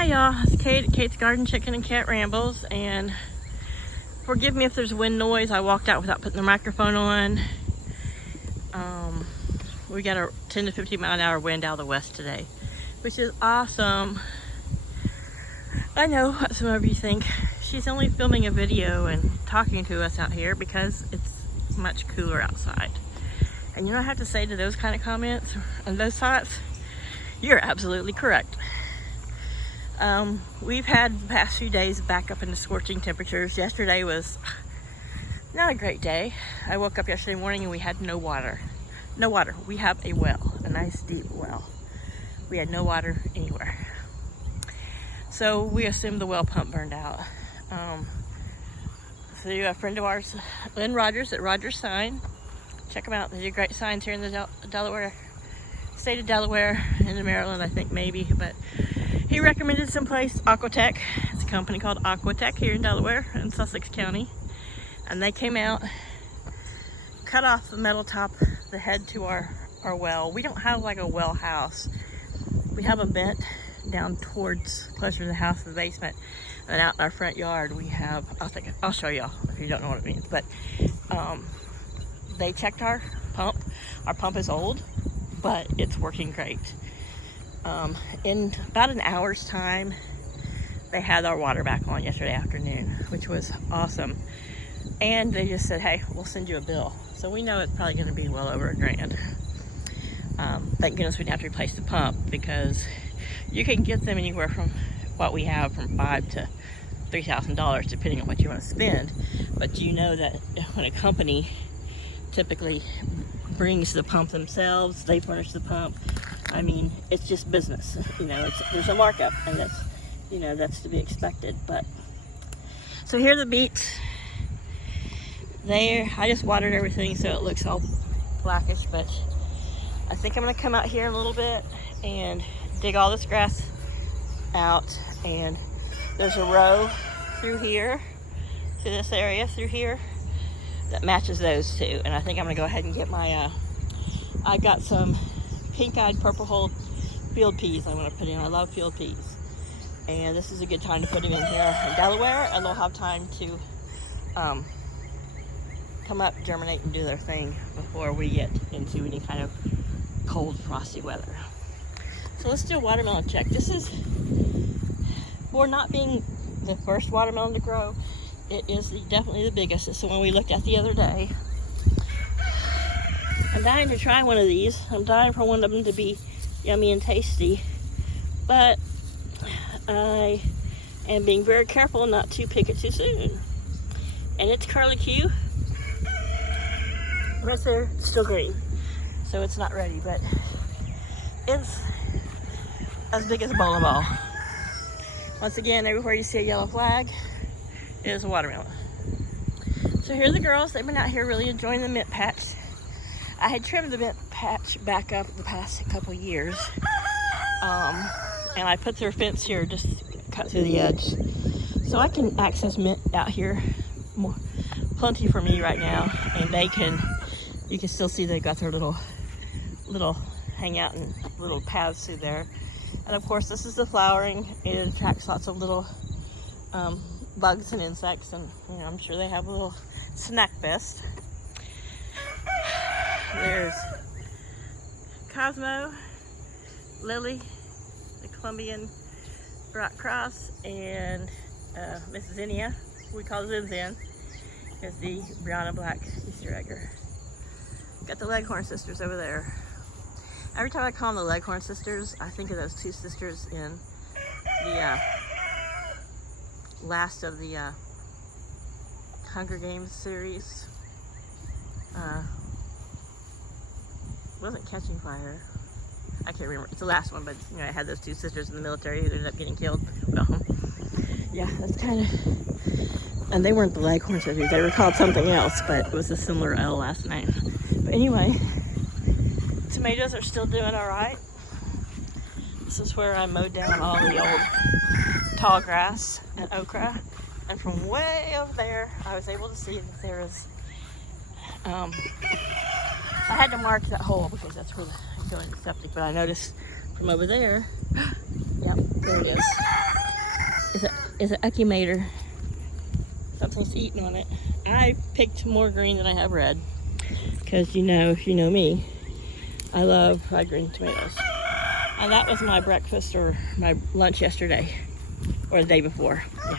Hi y'all, it's Kate, Kate's Garden Chicken and Cat Rambles, and forgive me if there's wind noise. I walked out without putting the microphone on. We got a 10 to 15 mile an hour wind out of the west today, which is awesome. I know what some of you think. She's only filming a video and talking to us out here because it's much cooler outside. And you know what I have to say to those kind of comments and those thoughts? You're absolutely correct. We've had the past few days back up into scorching temperatures. Yesterday was not a great day. I woke up yesterday morning and we had no water. No water. We have a well, a nice deep well. We had no water anywhere. So we assumed the well pump burned out. So a friend of ours, Lynn Rogers at Rogers Sign. Check them out. They do great signs here in the Delaware, state of Delaware, in Maryland, I think maybe. But he recommended some place, Aquatek. It's a company called Aquatek here in Delaware in Sussex County. And they came out, cut off the metal top, the head to our well. We don't have like a well house. We have a vent down towards, closer to the house in the basement. And then out in our front yard we have, I'll show y'all if you don't know what it means. But they checked our pump. Our pump is old, but it's working great. In about an hour's time, they had our water back on yesterday afternoon, which was awesome. And they just said, hey, we'll send you a bill. So we know it's probably going to be well over $1,000. Thank goodness we didn't have to replace the pump, because you can get them anywhere from what we have from $5,000 to $3,000 depending on what you want to spend. But you know that when a company typically brings the pump themselves, they furnish the pump. I mean, it's just business. You know, there's a markup, and that's to be expected. But so here are the beets. I just watered everything so it looks all blackish, but I think I'm gonna come out here a little bit and dig all this grass out. And there's a row through here, to this area through here, that matches those two. And I think I'm gonna go ahead and get my, I got some pink-eyed purple-hulled field peas I want to put in. I love field peas. And this is a good time to put them in here in Delaware, and they'll have time to come up, germinate, and do their thing before we get into any kind of cold, frosty weather. So let's do a watermelon check. This is, for not being the first watermelon to grow, it is definitely the biggest. It's the one we looked at the other day. I'm dying to try one of these. I'm dying for one of them to be yummy and tasty. But I am being very careful not to pick it too soon. And it's curlicue. Right there, it's still green. So it's not ready, but it's as big as a bowling ball. Once again, everywhere you see a yellow flag is a watermelon. So here are the girls. They've been out here really enjoying the mint patch. I had trimmed the mint patch back up the past couple years. And I put their fence here, just cut through the edge. So I can access mint out here plenty for me right now. And you can still see they've got their little hangout and little paths through there. And of course, this is the flowering. It attracts lots of little bugs and insects, and I'm sure they have a little snack fest. There's Cosmo, Lily, the Colombian rock cross, and Mrs. Inia, we call Zin Zin, is the brown and black Easter egger. Got the Leghorn sisters over there. Every time I call them the Leghorn sisters, I think of those two sisters in the last of the Hunger Games series. Wasn't Catching Fire. I can't remember. It's the last one, but I had those two sisters in the military who ended up getting killed. Well, yeah, that's kind of. And they weren't the Leghorn sisters. They were called something else, but it was a similar L last name. But anyway, tomatoes are still doing all right. This is where I mowed down all the old tall grass and okra. And from way over there, I was able to see that there is. I had to mark that hole because that's where I'm going to septic, but I noticed from over there, yep, there it is. is an Ecumator. Something's eating on it. I picked more green than I have red. Because you know, if you know me, I love fried green tomatoes. And that was my breakfast or my lunch yesterday. Or the day before. Yeah.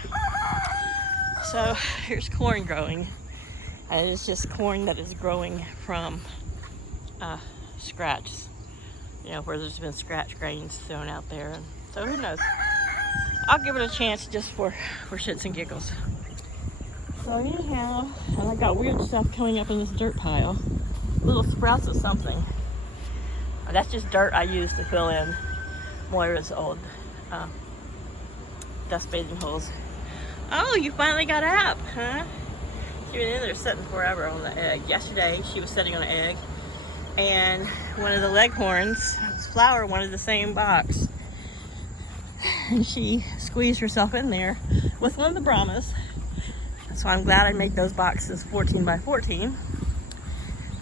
So here's corn growing. And it's just corn that is growing from scratch. You know, where there's been scratch grains thrown out there. And so who knows? I'll give it a chance just for shits and giggles. So anyhow, and I got weird stuff coming up in this dirt pile. Little sprouts of something. That's just dirt I used to fill in Moira's old dust bathing holes. Oh, you finally got up, huh? She was in there sitting forever on the egg. Yesterday, she was sitting on an egg, and one of the leghorns, Flower, wanted the same box. And she squeezed herself in there with one of the Brahmas. So I'm glad I made those boxes 14 by 14.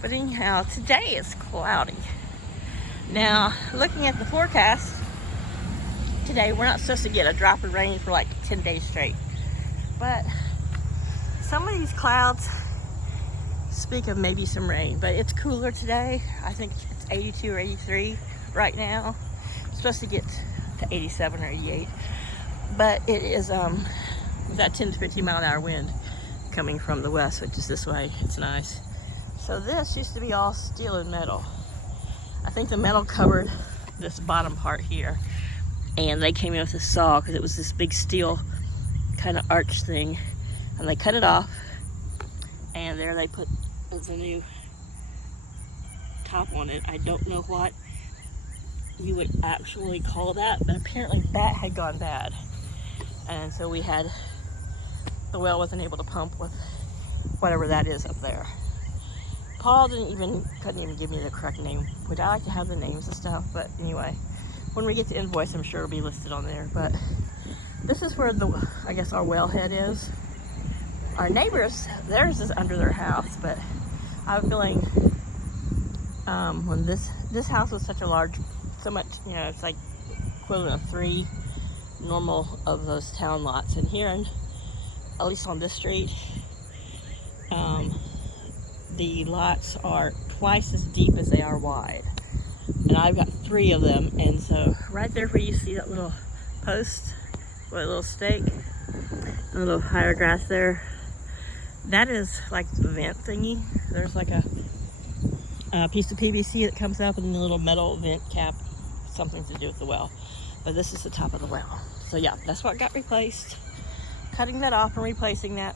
But anyhow, today it's cloudy. Now, looking at the forecast, today we're not supposed to get a drop of rain for like 10 days straight. But some of these clouds speak of maybe some rain. But it's cooler today. I think it's 82 or 83 right now. It's supposed to get to 87 or 88. But it is that 10 to 15 mile an hour wind coming from the west, which is this way. It's nice. So this used to be all steel and metal. I think the metal covered this bottom part here, and they came in with a saw because it was this big steel kind of arch thing, and they cut it off, and there they put a new top on it. I don't know what you would actually call that, but apparently that had gone bad, and so the well wasn't able to pump with whatever that is up there. Paul couldn't even give me the correct name, which I like to have the names and stuff, but anyway, when we get to invoice, I'm sure it'll be listed on there. But this is where I guess our wellhead is. Our neighbors, theirs is under their house, but I have a feeling when this house was so much, you know, it's like equivalent of 3 normal of those town lots. And here, at least on this street, the lots are twice as deep as they are wide. And I've got 3 of them, and so right there where you see that little post with a little stake, a little higher grass there, that is like the vent thingy. There's like a piece of PVC that comes up and a little metal vent cap, something to do with the well. But this is the top of the well. So yeah, that's what got replaced. Cutting that off and replacing that.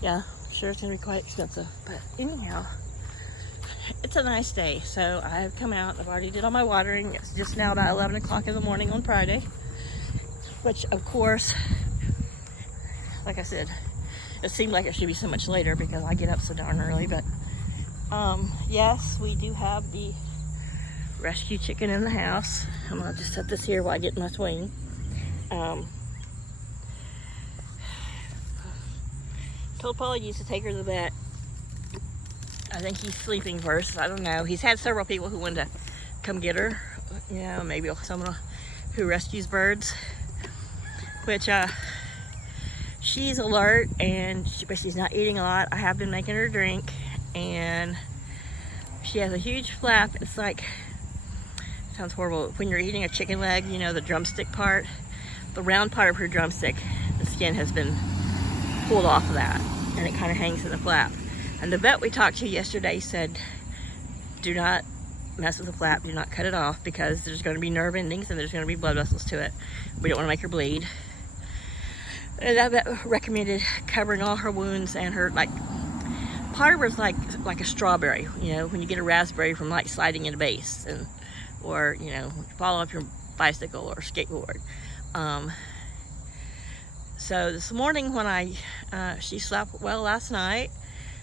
Yeah, I'm sure it's gonna be quite expensive. But anyhow, it's a nice day. So I've come out, I've already did all my watering. It's just now about 11 o'clock in the morning on Friday. Which of course, like I said, it seemed like it should be so much later because I get up so darn early. But yes, we do have the rescue chicken in the house. I'm gonna just set this here while I get my swing. Told Paul he used to take her to the vet. I think he's sleeping first. I don't know. He's had several people who wanted to come get her. You know, maybe someone who rescues birds. Which she's alert, but she's not eating a lot. I have been making her drink, and she has a huge flap. It's like, it sounds horrible, when you're eating a chicken leg, you know, the drumstick part, the round part of her drumstick, the skin has been pulled off of that, and it kind of hangs in the flap. And the vet we talked to yesterday said, do not mess with the flap, do not cut it off, because there's going to be nerve endings and there's going to be blood vessels to it. We don't want to make her bleed. And that vet recommended covering all her wounds and her, like, part of her is like a strawberry, you know, when you get a raspberry from like sliding in a base, or you know, fall off your bicycle or skateboard. So this morning when she slept well last night.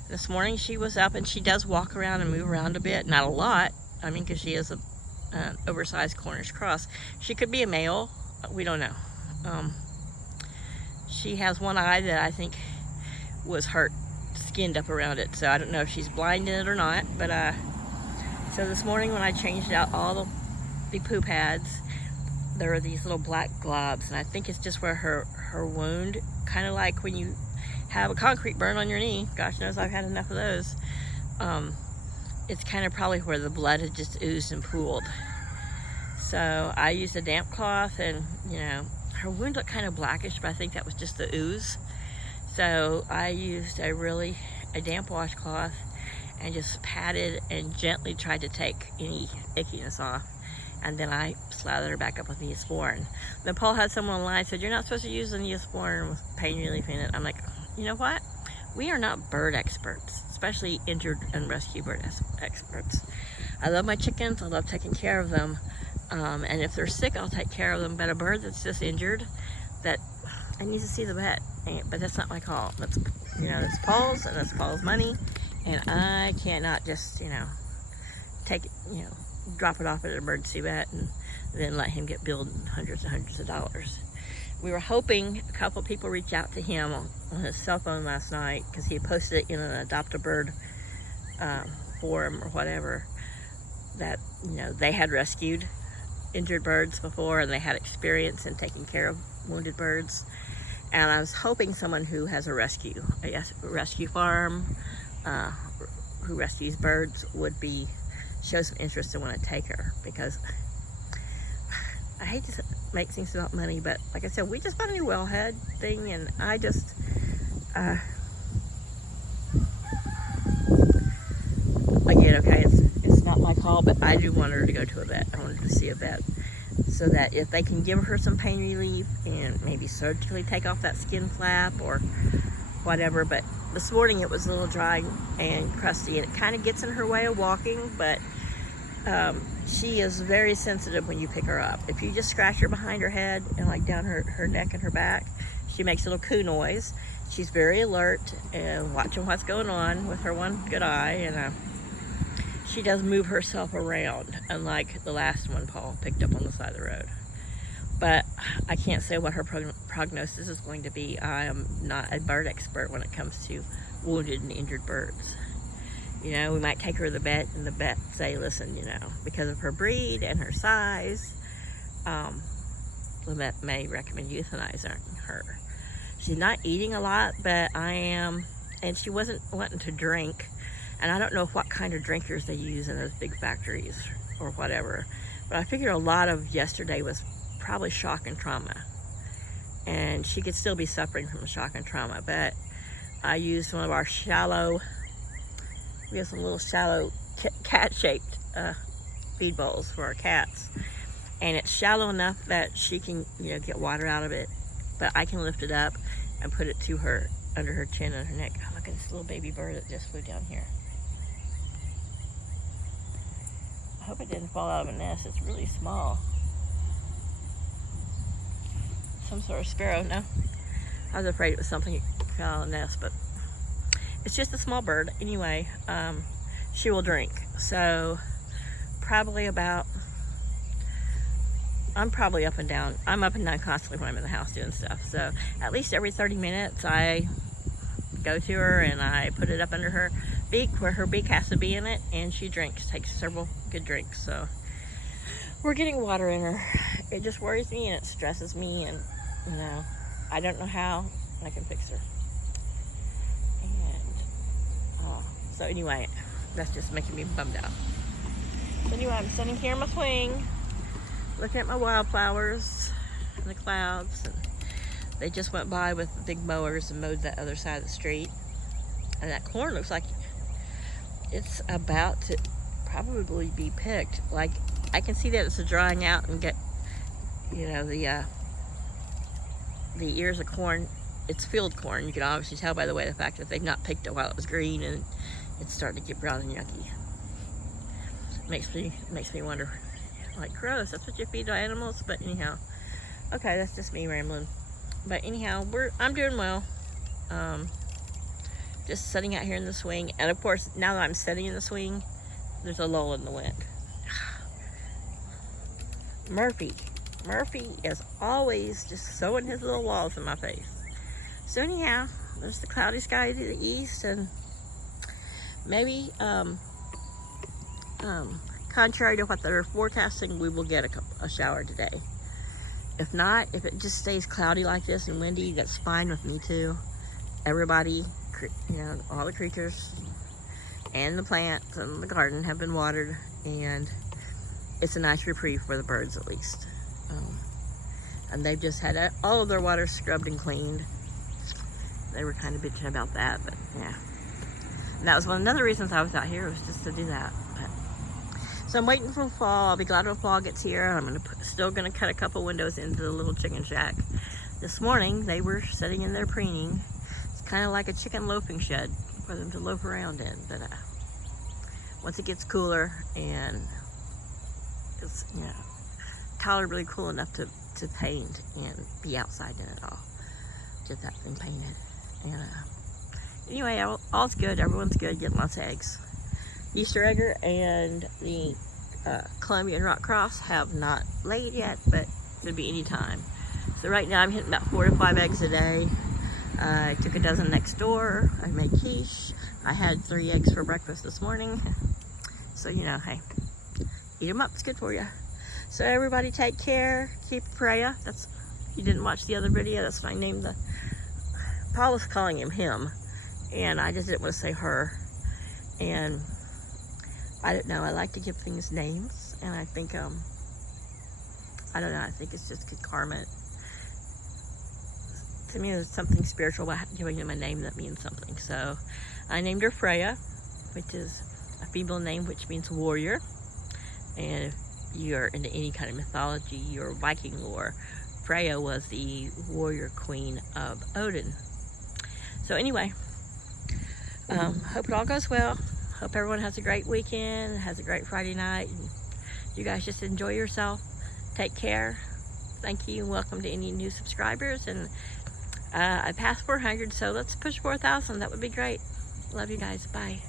This morning she was up, and she does walk around and move around a bit, not a lot. I mean, because she is an oversized Cornish cross. She could be a male, we don't know. She has one eye that I think was hurt, skinned up around it, so I don't know if she's blind in it or not. But so this morning when I changed out all the poo pads, there are these little black globs, and I think it's just where her wound, kind of like when you have a concrete burn on your knee. Gosh knows I've had enough of those. It's kind of probably where the blood had just oozed and pooled. So I used a damp cloth, and her wound looked kind of blackish, but I think that was just the ooze. So I used a damp washcloth and just patted and gently tried to take any ickiness off. And then I slathered her back up with Neosporin. Then Paul had someone online said, "You're not supposed to use the Neosporin with pain relief in it." I'm like, you know what? We are not bird experts, especially injured and rescue bird experts. I love my chickens. I love taking care of them. And if they're sick, I'll take care of them. But a bird that's just injured, that I need to see the vet. But that's not my call. That's Paul's, and that's Paul's money. And I cannot just, take it, drop it off at an emergency vet and then let him get billed hundreds and hundreds of dollars. We were hoping a couple people reached out to him on his cell phone last night, because he had posted it in an Adopt-A-Bird forum or whatever, that they had rescued injured birds before, and they had experience in taking care of wounded birds. And I was hoping someone who has a rescue farm, who rescues birds, would show some interest and want to take her, because I hate to make things about money, but like I said, we just bought a new wellhead thing, and I just again, okay, it's not my call, but I do want her to go to a vet. I wanted to see a vet, so that if they can give her some pain relief and maybe surgically take off that skin flap or whatever. But this morning it was a little dry and crusty, and it kind of gets in her way of walking, but she is very sensitive when you pick her up. If you just scratch her behind her head and like down her neck and her back, she makes a little coo noise. She's very alert and watching what's going on with her one good eye, and she does move herself around, unlike the last one Paul picked up on the side of the road. But I can't say what her prognosis is going to be. I am not a bird expert when it comes to wounded and injured birds. We might take her to the vet, and the vet say, listen, because of her breed and her size, the vet may recommend euthanizing her. She's not eating a lot, but I am, and she wasn't wanting to drink. And I don't know what kind of drinkers they use in those big factories or whatever. But I figure a lot of yesterday was probably shock and trauma. And she could still be suffering from shock and trauma. But I used one of our we have some little shallow cat-shaped feed bowls for our cats. And it's shallow enough that she can, get water out of it. But I can lift it up and put it to her, under her chin and her neck. Oh, look at this little baby bird that just flew down here. I hope it didn't fall out of a nest. It's really small. Some sort of sparrow. No, I was afraid it was something that fell out of a nest, but it's just a small bird. Anyway, she will drink. So probably I'm probably up and down. I'm up and down constantly when I'm in the house doing stuff. So at least every 30 minutes I go to her and I put it up under her beak, where her beak has to be in it, and she drinks, takes several good drinks. So we're getting water in her. It just worries me and it stresses me, and I don't know how I can fix her. And so anyway, that's just making me bummed out. So anyway, I'm sitting here in my swing, looking at my wildflowers and the clouds, and they just went by with the big mowers and mowed that other side of the street. And that corn looks like it's about to probably be picked. Like, I can see that it's drying out and get, the ears of corn. It's field corn. You can obviously tell by the way, the fact that they've not picked it while it was green, and it's starting to get brown and yucky. Makes me wonder, like, gross, that's what you feed to animals? But anyhow, okay, that's just me rambling. But anyhow, I'm doing well. Just sitting out here in the swing, and of course, now that I'm sitting in the swing, there's a lull in the wind. Murphy is always just sewing his little walls in my face. So anyhow, there's the cloudy sky to the east, and maybe, contrary to what they're forecasting, we will get a shower today. If not, if it just stays cloudy like this and windy, that's fine with me too. Everybody, you know, all the creatures and the plants and the garden have been watered, and it's a nice reprieve for the birds at least. And they've just had all of their water scrubbed and cleaned. They were kind of bitching about that, but yeah. And that was another reasons I was out here, was just to do that. But, so I'm waiting for fall. I'll be glad when fall gets here. I'm still gonna cut a couple windows into the little chicken shack. This morning they were sitting in there preening. It's kind of like a chicken loafing shed for them to loaf around in. But once it gets cooler and it's, you know, tolerably cool enough to paint and be outside in it all, get that thing painted. And anyway, all's good. Everyone's good, getting lots of eggs. Easter egger and the Colombian rock cross have not laid yet, but should be any time. So right now I'm hitting about 4 to 5 eggs a day. I took a dozen next door. I made quiche. I had 3 eggs for breakfast this morning. So, you know, hey, eat them up. It's good for you. So everybody take care. Keep Freyja. That's, you didn't watch the other video. That's what I named the, Paul was calling him, and I just didn't want to say her. And I don't know, I like to give things names, and I think, I don't know, I think it's just good karma. To me, there's something spiritual about giving him a name that means something. So I named her Freyja, which is a female name which means warrior. And if you're into any kind of mythology or Viking lore, Freyja was the warrior queen of Odin. So anyway, hope it all goes well. Hope everyone has a great weekend, has a great Friday night. And you guys just enjoy yourself. Take care. Thank you. Welcome to any new subscribers. And I passed 400, so let's push 4,000. That would be great. Love you guys. Bye.